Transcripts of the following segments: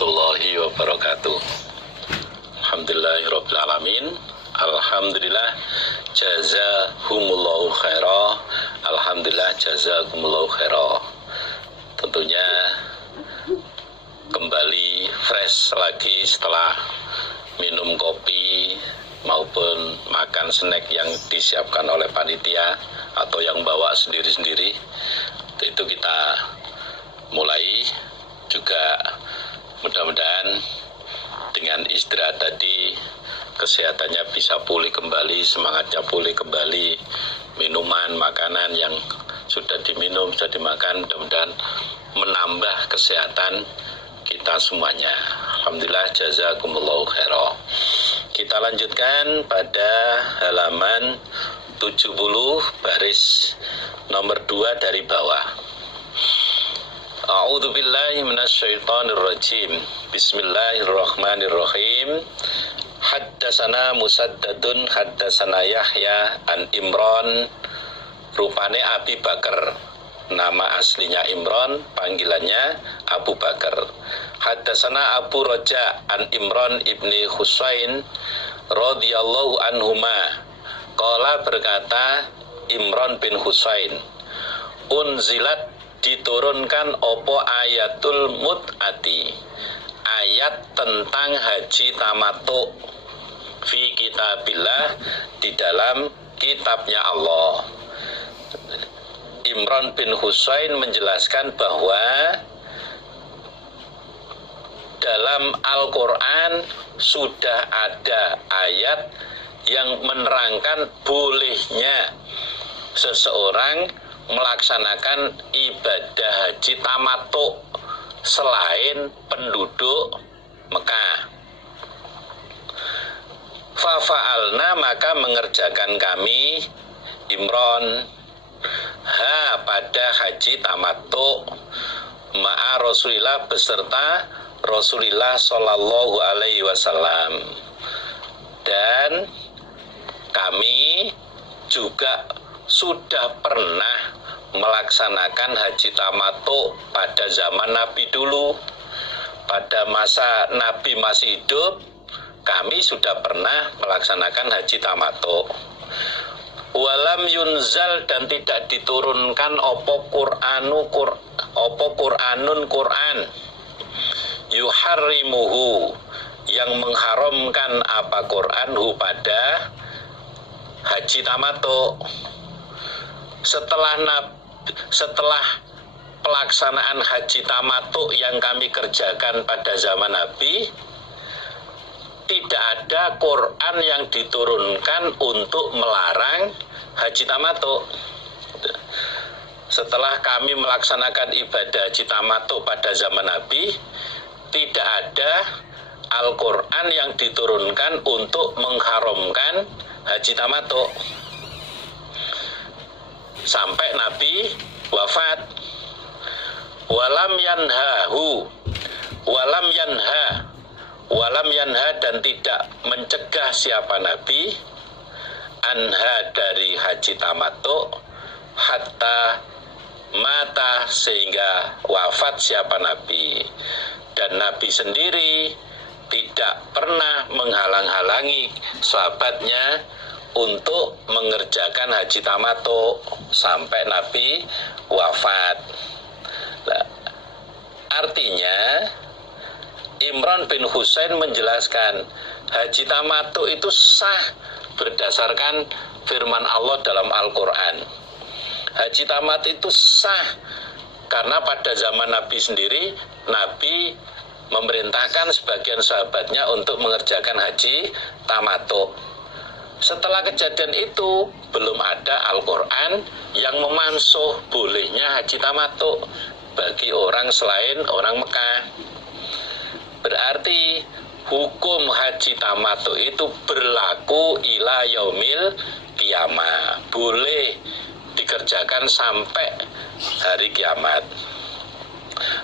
warahmatullahi wabarakatuh. Alhamdulillahirrabbilalamin. Alhamdulillah jazakumullahu khairah. Alhamdulillah jazakumullahu khairah. Tentunya kembali fresh lagi setelah minum kopi maupun makan snack yang disiapkan oleh panitia atau yang bawa sendiri-sendiri. Itu kita mulai juga, mudah-mudahan dengan istirahat tadi kesehatannya bisa pulih kembali, semangatnya pulih kembali, minuman, makanan yang sudah diminum, sudah dimakan, mudah-mudahan menambah kesehatan kita semuanya. Alhamdulillah jazakumullahu khairah. Kita lanjutkan pada halaman 70 baris nomor 2 dari bawah. A'udzu billahi minasyaitonir rajim. Bismillahirrahmanirrahim. Haddatsana Musaddadun haddatsana Yahya an Imran, rupane Abi Bakar. Nama aslinya Imran, panggilannya Abu Bakar. Haddatsana Abu Raja an Imran ibni Husain radhiyallahu anhuma. Qala, berkata Imran bin Husain, unzilat, diturunkan opo ayatul mut'ati, ayat tentang haji tamattu, fi kitabillah, di dalam kitabnya Allah. Imran bin Husain menjelaskan bahwa dalam Al-Quran sudah ada ayat yang menerangkan bolehnya seseorang melaksanakan ibadah haji tamattu selain penduduk Mekah. Fafa'alna, maka mengerjakan kami, Imran, pada haji tamattu ma'a Rasulillah, beserta Rasulillah sallallahu alaihi wasallam. Dan kami juga sudah pernah melaksanakan haji tamattu pada zaman Nabi dulu. Pada masa Nabi masih hidup, kami sudah pernah melaksanakan haji tamattu. Walam yunzal, dan tidak diturunkan opo Qur'anun Qur'an, yuharrimuhu, yang mengharamkan apa Qur'an hu pada haji tamattu. Setelah pelaksanaan haji tamattu yang kami kerjakan pada zaman Nabi, tidak ada Quran yang diturunkan untuk melarang haji tamattu. Setelah kami melaksanakan ibadah haji tamattu pada zaman Nabi, tidak ada Al-Quran yang diturunkan untuk mengharamkan haji tamattu sampai Nabi wafat. Walam yanha, dan tidak mencegah siapa Nabi, anha, dari haji tamattu, hatta mata, sehingga wafat siapa Nabi. Dan Nabi sendiri tidak pernah menghalang-halangi sahabatnya untuk mengerjakan haji tamattu sampai Nabi wafat. Nah, artinya Imran bin Husain menjelaskan haji tamattu itu sah berdasarkan firman Allah dalam Al-Quran. Haji tamattu itu sah karena pada zaman Nabi sendiri, Nabi memerintahkan sebagian sahabatnya untuk mengerjakan haji tamattu. Setelah kejadian itu, belum ada Al-Quran yang memansuh bolehnya haji tamattu bagi orang selain orang Mekah. Berarti hukum haji tamattu itu berlaku ila yaumil kiamah, boleh dikerjakan sampai hari kiamat.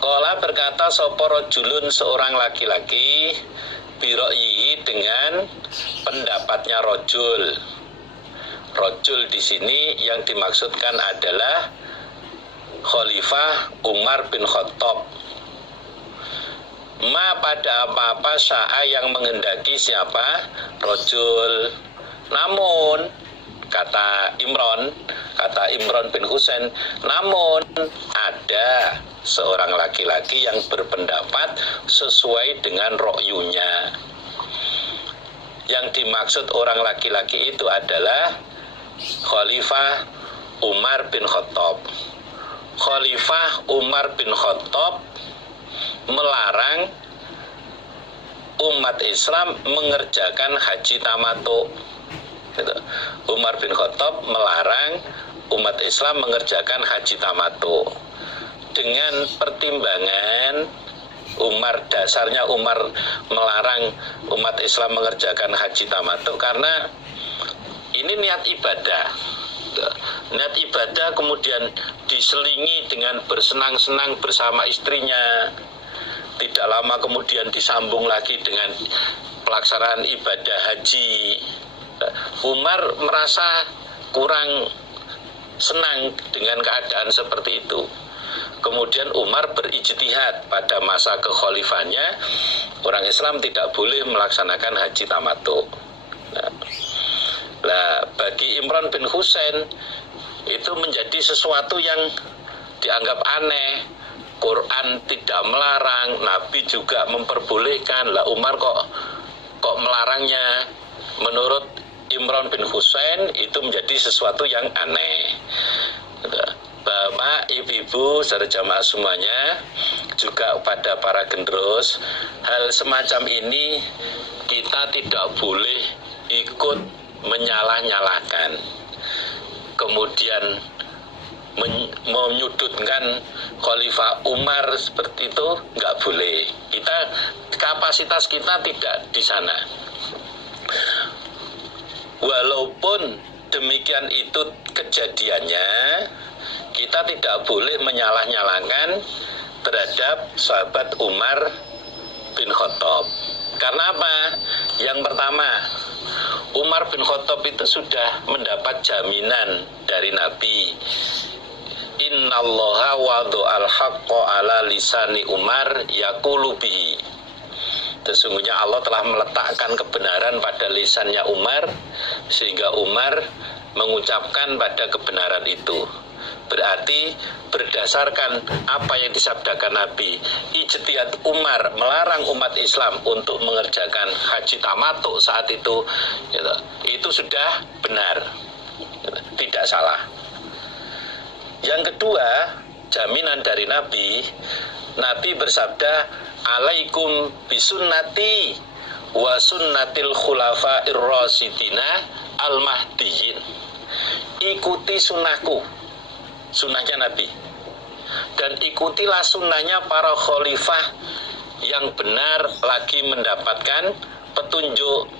Qala, berkata sapa rajulun, seorang laki-laki, biroyi, dengan pendapatnya rojul. Rojul di sini yang dimaksudkan adalah Khalifah Umar bin Khattab. ma pada apa-apa sya'a yang menghendaki siapa rojul. Namun kata Imran bin Husain, namun ada seorang laki-laki yang berpendapat sesuai dengan ro'yunya. Yang dimaksud orang laki-laki itu adalah Khalifah Umar bin Khattab. Khalifah Umar bin Khattab melarang umat Islam mengerjakan haji tamattu. Umar bin Khattab melarang umat Islam mengerjakan haji tamattu dengan pertimbangan dasarnya Umar melarang umat Islam mengerjakan haji tamattu karena ini niat ibadah. Niat ibadah kemudian diselingi dengan bersenang-senang bersama istrinya. Tidak lama kemudian disambung lagi dengan pelaksanaan ibadah haji. Umar merasa kurang senang dengan keadaan seperti itu. Kemudian Umar berijtihad pada masa kekhalifannya, orang Islam tidak boleh melaksanakan haji tamattu. Nah, bagi Imran bin Husain itu menjadi sesuatu yang dianggap aneh. Quran tidak melarang, Nabi juga memperbolehkan. Lah Umar kok melarangnya? Menurut Imran bin Husain itu menjadi sesuatu yang aneh. Bapak, ibu-ibu, saudara jamaah semuanya, juga pada para gendros, hal semacam ini kita tidak boleh ikut menyalah-nyalahkan, kemudian menyudutkan Khalifah Umar seperti itu, nggak boleh. Kapasitas kita tidak di sana. Walaupun demikian itu kejadiannya, kita tidak boleh menyalah-nyalahkan terhadap sahabat Umar bin Khattab. Karena apa? Yang pertama, Umar bin Khattab itu sudah mendapat jaminan dari Nabi. Innallaha wada'al haqqa ala lisani Umar yaqulu bihi. Sesungguhnya Allah telah meletakkan kebenaran pada lisannya Umar, sehingga Umar mengucapkan pada kebenaran itu. Berarti berdasarkan apa yang disabdakan Nabi, ijtihad Umar melarang umat Islam untuk mengerjakan haji tamattu saat itu sudah benar, tidak salah. Yang kedua, jaminan dari Nabi bersabda, alaikum bisunnati wa sunnatil khulafa'ir rasyidina al-mahdiyyin. Ikuti sunnahku, sunnahnya Nabi, dan ikutilah sunnahnya para khalifah yang benar lagi mendapatkan petunjuk.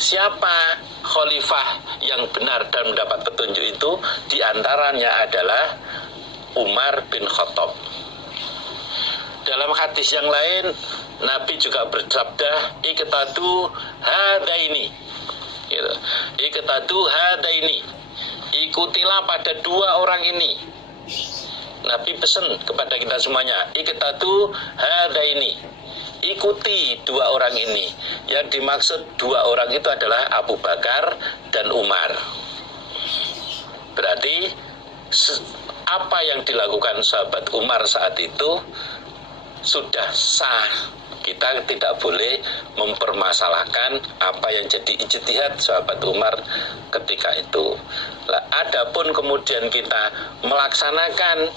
Siapa khalifah yang benar dan mendapat petunjuk itu? Di antaranya adalah Umar bin Khattab. Dalam hadis yang lain, Nabi juga bersabda, iqtadu hadaini. Iqtadu hadaini. Ikutilah pada dua orang ini. Nabi pesan kepada kita semuanya, iqtadu hadaini. Ikuti dua orang ini. Yang dimaksud dua orang itu adalah Abu Bakar dan Umar. Berarti apa yang dilakukan sahabat Umar saat itu sudah sah. Kita tidak boleh mempermasalahkan apa yang jadi ijtihad sahabat Umar ketika itu. Lah, adapun kemudian kita melaksanakan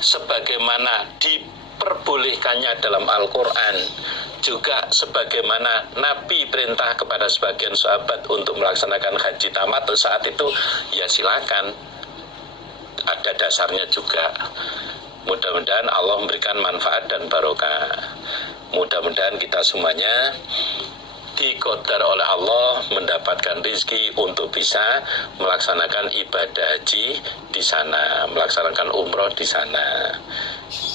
sebagaimana diperbolehkannya dalam Al-Quran, juga sebagaimana Nabi perintah kepada sebagian sahabat untuk melaksanakan haji tamattu saat itu, ya silakan, ada dasarnya juga. Mudah-mudahan Allah memberikan manfaat dan barokah. Mudah-mudahan kita semuanya diqadar oleh Allah mendapatkan rezeki untuk bisa melaksanakan ibadah haji di sana, melaksanakan umroh di sana.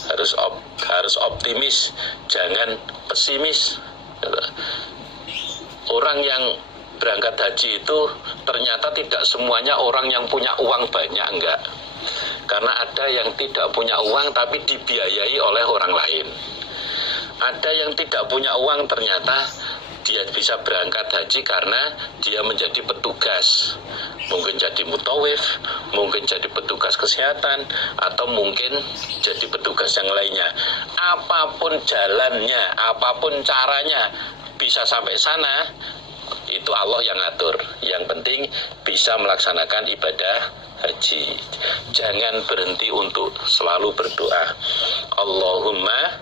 Harus optimis, jangan pesimis. Orang yang berangkat haji itu ternyata tidak semuanya orang yang punya uang banyak, enggak. Karena ada yang tidak punya uang tapi dibiayai oleh orang lain. Ada yang tidak punya uang, ternyata dia bisa berangkat haji karena dia menjadi petugas, mungkin jadi mutawif, mungkin jadi petugas kesehatan, atau mungkin jadi petugas yang lainnya. Apapun jalannya, apapun caranya bisa sampai sana, itu Allah yang ngatur. Yang penting bisa melaksanakan ibadah haji. Jangan berhenti untuk selalu berdoa, Allahumma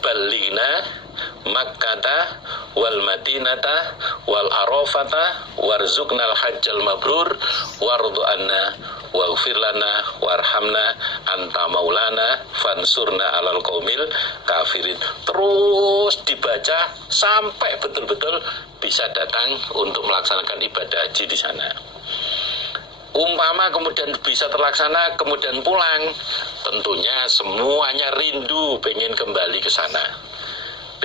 ballighna Makkata wal Madinata wal Arafata warzuqnal hajjal mabrur wardu anna waghfir lana warhamna anta maulana fansurna alal qaumil kafirin. Terus dibaca sampai betul-betul bisa datang untuk melaksanakan ibadah haji di sana. Umpama kemudian bisa terlaksana kemudian pulang, tentunya semuanya rindu pengen kembali ke sana,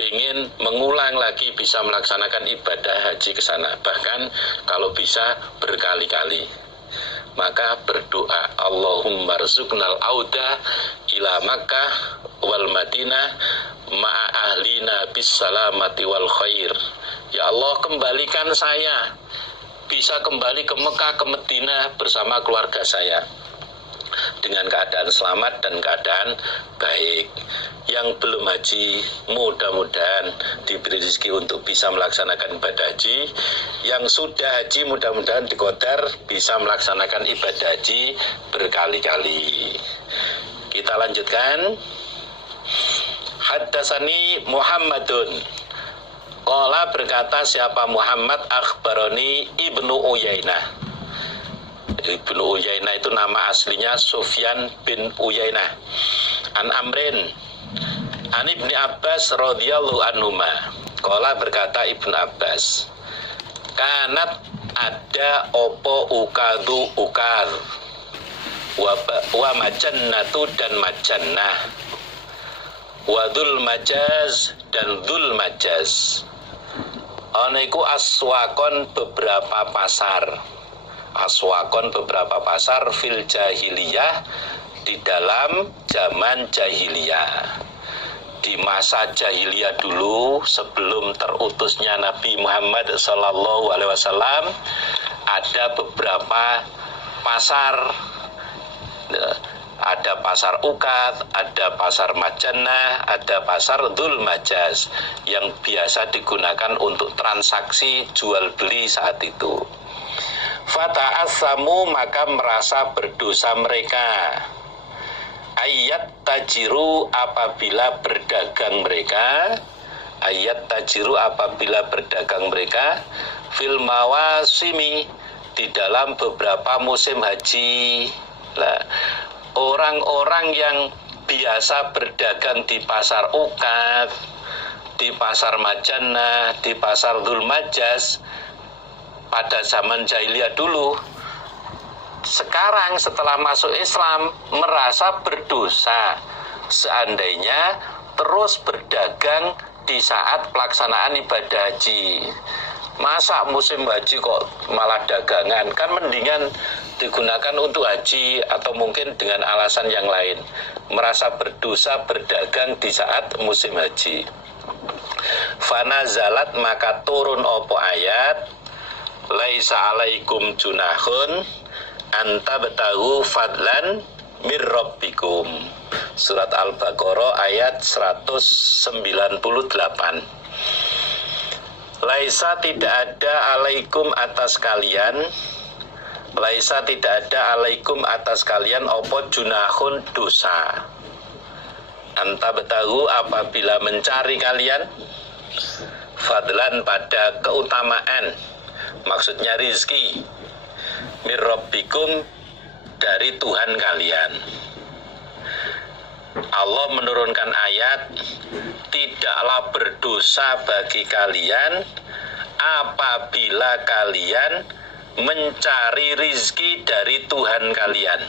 ingin mengulang lagi bisa melaksanakan ibadah haji ke sana, bahkan kalau bisa berkali-kali. Maka berdoa, Allahumma rzuqnal auda ila Makkah wal Madinah ma'a ahlina bis salamati wal khair. Ya Allah, kembalikan saya bisa kembali ke Mekah, ke Madinah bersama keluarga saya dengan keadaan selamat dan keadaan baik. Yang belum haji, mudah-mudahan diberi rezeki untuk bisa melaksanakan ibadah haji. Yang sudah haji, mudah-mudahan diqadar bisa melaksanakan ibadah haji berkali-kali. Kita lanjutkan. Haddatsani Muhammadun. Qala, berkata siapa Muhammad, akhbaroni Ibnu Uyainah. Ibnu Uyainah itu nama aslinya Sufyan bin Uyainah. An Amrin an Ibni Abbas radhiyallahu anhuma. Qala, berkata Ibnu Abbas, kanat ada opo ukadu ukad wa majannatu dan majannah, wa dzul majaz dan dzul majaz. Ana iku aswakon beberapa pasar. Aswakon beberapa pasar fil jahiliyah, di dalam zaman jahiliyah. Di masa jahiliyah dulu, sebelum terutusnya Nabi Muhammad SAW, ada beberapa pasar. Ada pasar Ukad, ada pasar Majannah, ada pasar Dzul Majaz yang biasa digunakan untuk transaksi jual beli saat itu. Fata'assamu, maka merasa berdosa mereka. Ayat tajiru, apabila berdagang mereka. Ayat tajiru, apabila berdagang mereka. Fil mawasimi, di dalam beberapa musim haji. Lah, orang-orang yang biasa berdagang di pasar Ukad, di pasar Majannah, di pasar Dzul Majaz pada zaman jahiliyah dulu, sekarang setelah masuk Islam merasa berdosa seandainya terus berdagang di saat pelaksanaan ibadah haji. Masa musim haji kok malah dagangan? Kan mendingan digunakan untuk haji atau mungkin dengan alasan yang lain. Merasa berdosa berdagang di saat musim haji. Fanazalat, maka turun opo ayat, laisa alaikum junahun anta betahu fadlan mir rabbikum. Surat Al-Baqarah ayat 198. Laisa, tidak ada alaikum atas kalian, laisa tidak ada alaikum atas kalian opo junahun dosa. Anta betahu, apabila mencari kalian, fadlan pada keutamaan, maksudnya rizki, mir rabbikum dari Tuhan kalian. Allah menurunkan ayat, tidaklah berdosa bagi kalian apabila kalian mencari rizki dari Tuhan kalian.